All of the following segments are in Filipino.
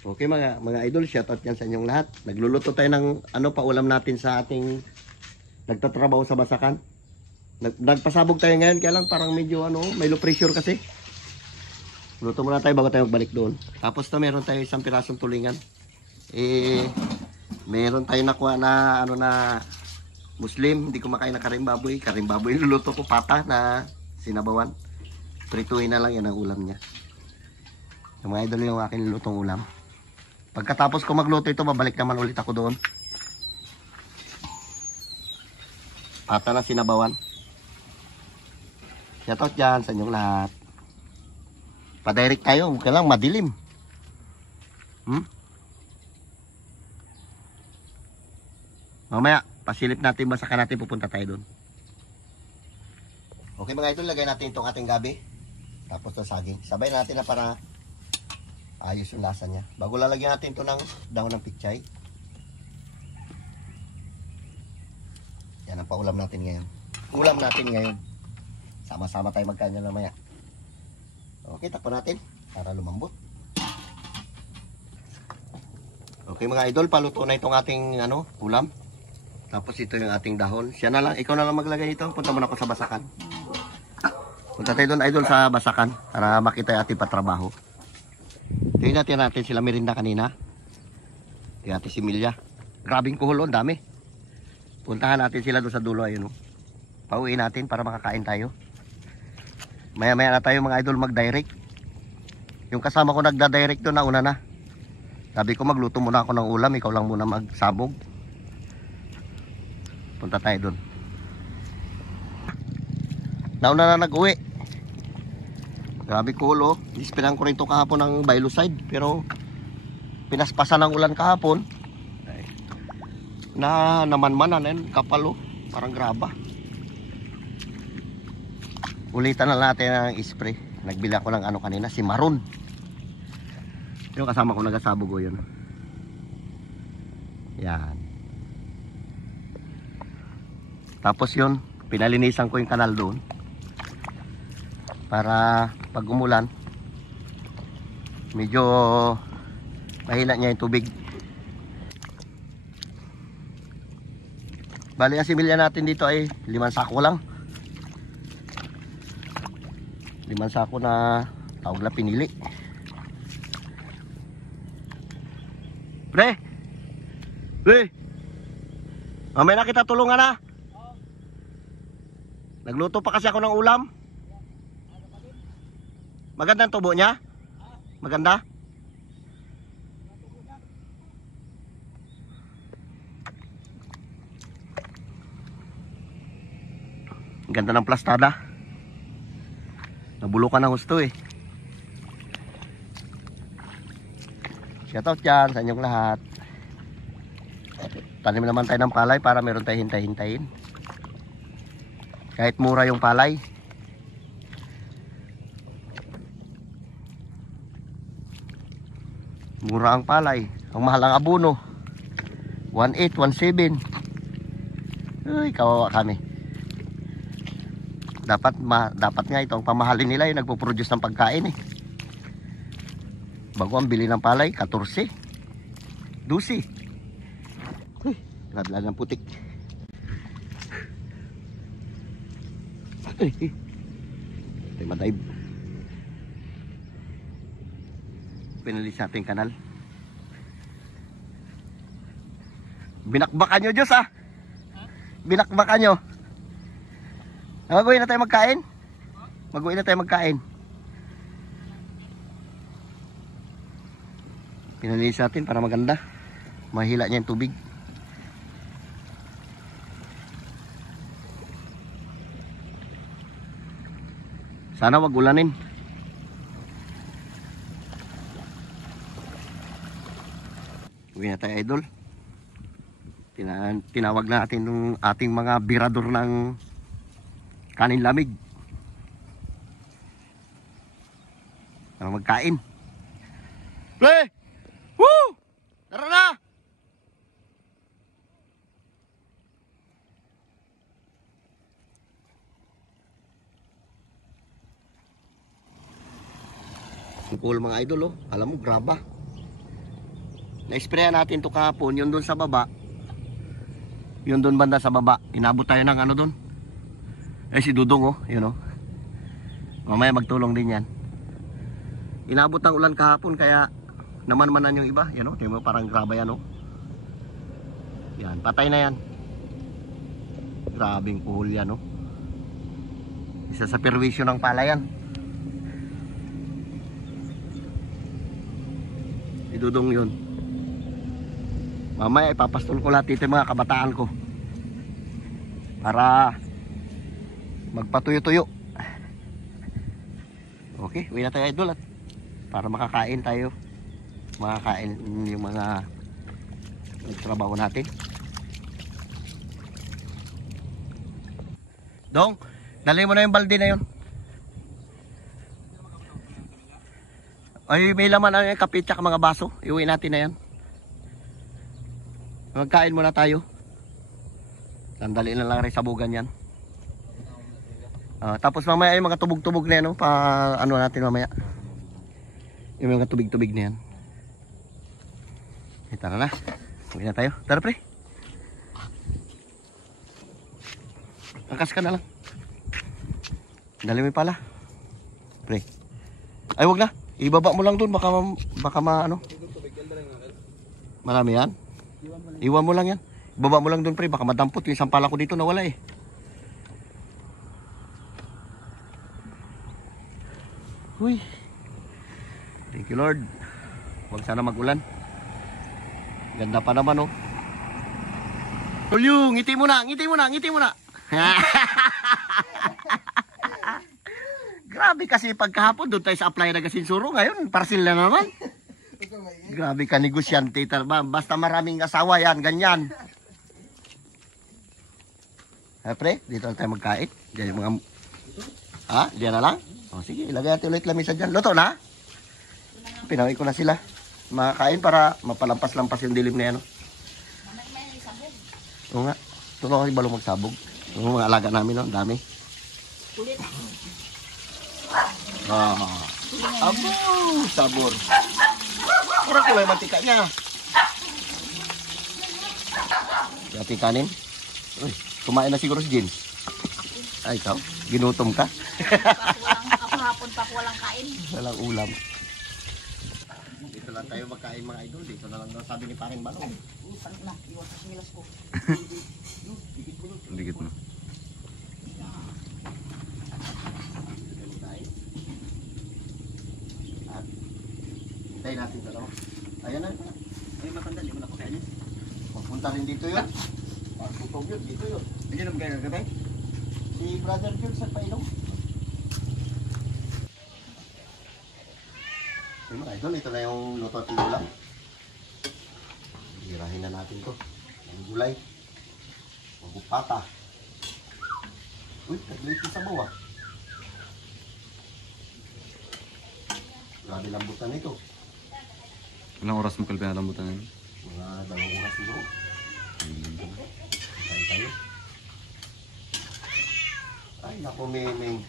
Okay mga idol, shoutout yan sa inyong lahat. Nagluluto tayo ng pa ulam natin sa ating nagtatrabaho sa Basakan. Nagpasabog tayo ngayon, kaya lang parang medyo may low pressure kasi. Luto muna tayo bago tayo magbalik doon. Tapos meron tayo isang pirasong tulingan. Meron tayo nakuha na na Muslim, hindi kumakain na karimbaboy. Karimbaboy luluto ko, pata na sinabawan. Prituhin na lang yan ang ulam niya. Yung mga idol, yung aking lulutong ulam. Pagkatapos ko magluto ito, babalik naman ulit ako doon. Pata na sinabawan. Shoutout dyan sa inyong lahat. Pa-direct tayo, huwag ka lang madilim. Mamaya, pasilip natin, Basakan natin, pupunta tayo doon. Okay mga idol, lagay natin itong ating gabi. Tapos ito saging. Sabay natin na para ayos yung lasa niya. Bago lalagyan natin ito ng dahon ng pichay. Yan ang paulam natin ngayon. Ulam natin ngayon. Sama-sama tayo magkain na mamaya. Okay, takpan natin para lumambot. Okay mga idol, paluto na itong ating ulam. Tapos ito yung ating dahon. Siya na lang, ikaw na lang maglagay ito. Punta muna ako sa Basakan. Punta tayo doon idol sa Basakan para makita yung ating patrabaho. Tingnan natin sila Merinda kanina. Tingnan natin si Milya. Grabing kuhol, ang dami. Puntahan natin sila doon sa dulo. Ayun, pauwiin natin para makakain tayo. Maya-maya na tayo mga idol mag-direct. Yung kasama ko nagda-direct doon, nauna na. Sabi ko magluto muna ako ng ulam, ikaw lang muna magsabog. Punta tayo doon. Nauna na nag-uwi. Grabe cool, Ispinan ko rin ito kahapon ng Bailoside, pero pinaspasan ng ulan kahapon. Na naman-manan, kapal, parang graba. Ulitan na natin ang spray. Nagbili ako ng kanina, si Maroon. Yung kasama ko nagasabog yun. Yan. Tapos yun, pinalinisan ko yung kanal doon. Para pag umulan, medyo mahina niya yung tubig. Bali ang similya natin dito ay 5 sako lang. 5 sako na tawag na pinili. Pre! Mamaya na kita tulungan na. Nagluto pa kasi ako ng ulam. Maganda ang tubo niya? Maganda? Ganda ng plastada. Nabulukan ng husto Shoutout dyan sa inyong lahat. Tanim naman tayo ng palay para meron tayo hintay-hintayin. Kahit mura yung palay. Mura ang palay. Ang mahal ang abono. 1.8, 1.7. Ay, kawawa kami. Dapat nga itong pamahalin nila yung nagpo-produce ng pagkain Bago ang bili ng palay, 14. 12. Uy, ladlad ng putik. Ito yung madive. Pinalis natin kanal. Binakbakan nyo, Diyos Binakbakan nyo. Mag-uwi na tayo magkain. Mag-uwi na tayo magkain. Pinalis natin para maganda. Mahila niya yung tubig. Sana wag ulanin. Uwi na tayo idol. Tinawag natin ng ating mga birador ng kanin lamig para magkain. Play! Woo! Tara na! Cool mga idol Alam mo, graba. Na-sprayan natin to kahapon, yun doon sa baba. Yun doon banda sa baba. Inabot tayo ng ano doon. Si Dudong yun Mamaya magtulong din yan. Inabot ng ulan kahapon kaya naman-manan yung iba. Yan tingnan mo parang graba yan Yan, patay na yan. Grabing puhol yan Isa sa perwisyo ng palayan. Idudong yun. Mamaya ipapastol ko lahat dito yung mga kabataan ko para magpatuyo-tuyo. Okay, uwi na tayo idol at para makakain tayo. Makakain yung mga trabaho natin. Dong, dali mo na yung balde na yun. Ay, may laman ang kapit tsaka mga baso. Iuwi natin na yan. Magkain muna tayo. Sandali na lang rin sabugan yan. Tapos mamaya yung mga tubog-tubog na yan pa ano natin mamaya. Yung mga tubig-tubig na yan. Tara na. Uwi na tayo. Tara pre. Angkas ka na lang. Dali mo pala. Pre. Ay wag na. Ibaba mo lang dun. Baka ano. Marami yan. Iwan mo lang yan. Ibaba mo lang dun pre. Baka madampot. Yung sampala ko dito nawala Uy. Thank you Lord. Huwag sana mag-ulan. Ganda pa naman Tulyo, ngiti mo na. Grabe kasi pagkahapon doon tayo sa apply na gasinsuro. Ngayon, parcel na naman. Grabe ka negosyante. Basta maraming asawa yan, ganyan. Pre, dito lang tayo magkait. Diyan yung mga... Diyan na lang? Sige, ilagay natin ulit lamisa dyan. Luto na? Pinawin ko na sila. Makakain para mapalampas-lampas yung dilim na yan. Oo nga. Tulo kasi balong magsabog. Yung mga alaga namin, dami. Abo, sabor. Kurang kulay mantika niya. Yati kanin. Uy, kumain na siguro si Jin. Ay, ikaw, ginutom ka. Ako hapon pa walang kain. Walang ulam. Dito lang tayo magkain mga idol. Dito na lang daw sabi ni Paring Balong. Sakit na, iwas sa sinilas ko. Dikit mo. Hintay natin sa lawa. Ayan na. Ay, matanda. Di mo na kakainin. Magpunta rin dito yun. Pagputog yun. Dito yun. Hindi naman kayo kagabay. Si Brother Jules sa painom. Ay mga idol, ito na yung luto at ulam. Hirahin na natin to. Ang gulay. Magupata. Uy, nag-late sa bawa. Grabe lambutan ito. Ilang oras mo kalpin na lambutan yun? Mga 2 oras siguro. Kain tayo. Ay, naku, Miming.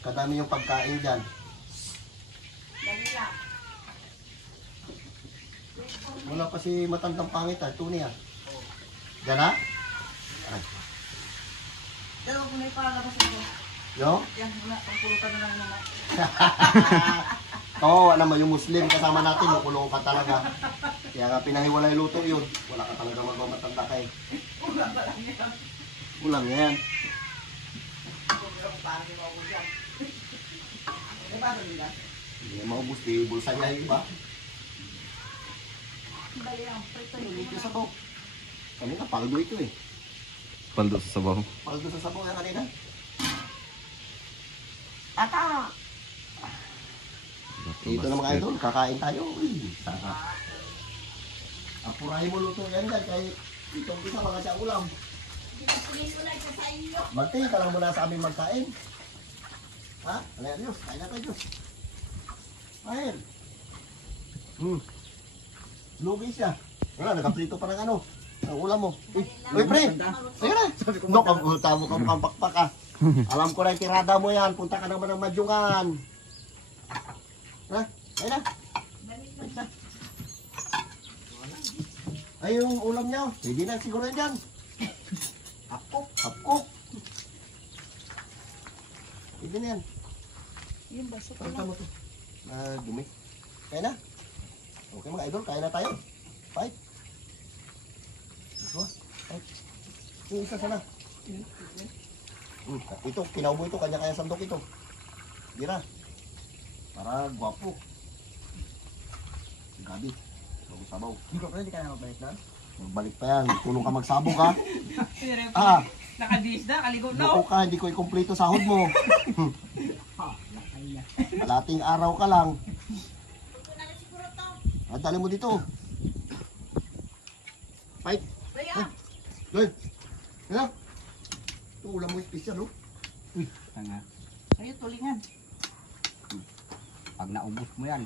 Kadami yung pagkain dyan. Wala pa si matandang pangit Tuni Diyan na? Ay. Dalawa ko na ipalabas ito. Yo? Yan, pangpulutan na lang naman. Oo, naman yung Muslim kasama natin, makulong ka talaga. Kaya nga pinahiwalay luto yun. Wala ka talaga magmamatanda ka Ulang ka lang yan. Ulang yan. Hindi maubos, di bulsa niya yung iba. Bali ang prito Dito sa sabaw. Kanina, paldo ito Paldo sa sabaw. Paldo sa sabaw yan kanina. Ata! Dito na mga idol, kakain tayo. Uy, sarap. Apurahin mo luto yan dyan, kaya itong isa mga siya ulam. Magti, ka lang muna sa amin magkain. Ha? Alayan Diyos, kain na tayo Diyos. Kain. Lugi siya. Wala, nakaprito pa ng ano. Ang ulam mo. Uy, pre! Sige na! No, tamo ka mukhang pakpak ah. Alam ko na yung tirada mo yan. Punta ka naman ng Madyungan. Ha? Ayun na. Ay, yung ulam niya. Hindi na siguro yan dyan. Hapkok. Hapkok. Hindi na yan. Yung baso ko Pagka lang. mo to. Dumi. Kaya na. Okay mga idol, kaya na tayo. Fight. Ito. Fight. Yung isa sana. Ito, kinaubo ito, kanya-kaya sandok ito. Gira. Para gwapo. Gabi. Sabaw. Hindi ko pwede ka na magbalik doon. Magbalik pa yan. Tulong ka magsabog ha. Ah, Naka-dis na, kaligo na. loko ka, hindi ko i-complete sahod mo. Malating araw ka lang. At dali mo dito. Fight. Doy. Ano? Ito ulam mo special oh. Tanga. Ayun, tulingan. Pag naubos mo yan,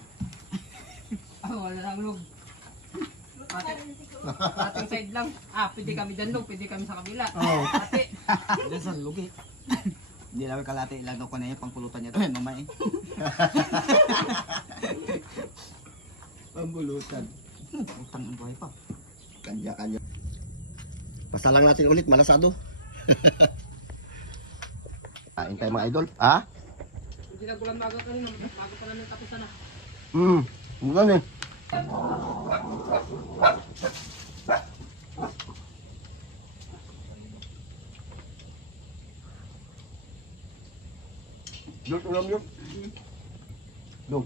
Wala nang log. Ating side lang. Pwede kami dyan log, pwede kami sa kabila. Oo. Ate. dyan sa lugi. Hindi namin kalate ilang daw ko na yun, pangpulutan niya to. Mamay. Pambulutan. Utang ang buhay pa. Kanya-kanya. Basta lang natin ulit, malasado. Kain tayo mga idol. Ha? Hindi na gulang maga kanina, maga pa namin tapos na. Bukan eh. Dul, ulam yun. Dul.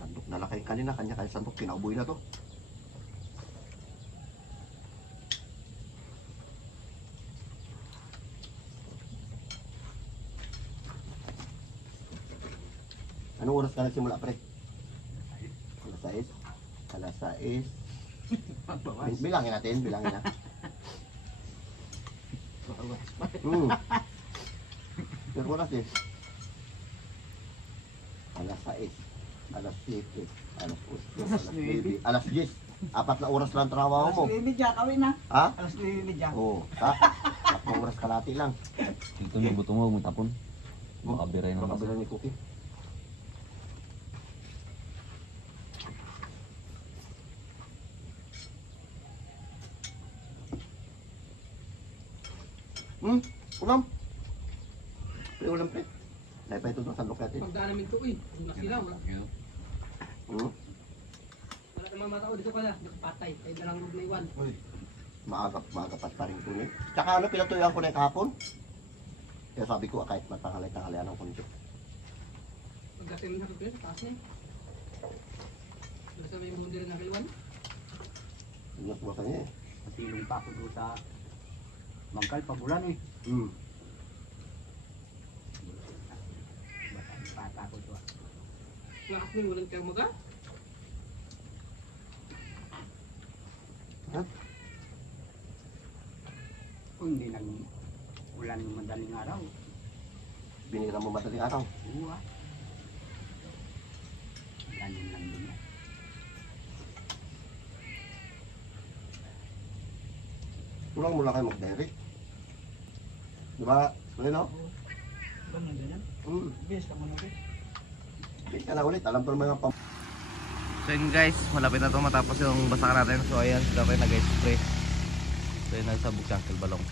Sandok na lang kayo kanina, kanya-kanya sandok, kinauboy na to. Anong oras ka nagsimula, pre? Alas 6? Alas 6? Bilangin natin, bilangin na. Pero oras eh. Alas 6, alas 7, alas 8, alas 9, alas 10. 4 na oras lang trabaho mo. Alas 9 kawin na. Ha? Alas 9 Oo, sa 4 oras kalati lang. Ito yung buto mo, magtapon. Makabiray na Makabila ni Cookie. Ulam. Pre, ulam pre. Dahil pa ito ng sandok natin. Pagdaan namin ito eh. Nasilaw. Wala namang matao dito pala. Patay. Kaya na lang log na iwan. Maaga pa rin ito niya. Tsaka ano, pinatuyuan ko na yung kahapon. Kaya sabi ko, kahit matangalay-tangalayan ng konti. Pagdating mo sa kagawin, taas na eh. Basta may bumundira na kailan. Ingat mo sa niya eh. Masilong pa ako doon sa Mangkal, pabulan eh. Bata ko doon. Lakas mo yung walang kaya maga. Kung hindi nang ulan ng madaling araw. Binira mo madaling araw. Uwa. Ganyan lang din yan. Tulang mo lang kayo mag-direct. Diba? Ano? Ganyan ganyan. Bilis ka muna rin. Bit ka na ulit. Alam ko naman ang So yun guys, malapit na ito matapos yung basakan natin. So ayan, sila kayo nag-spray. So yun, nagsabog sa Uncle Balong.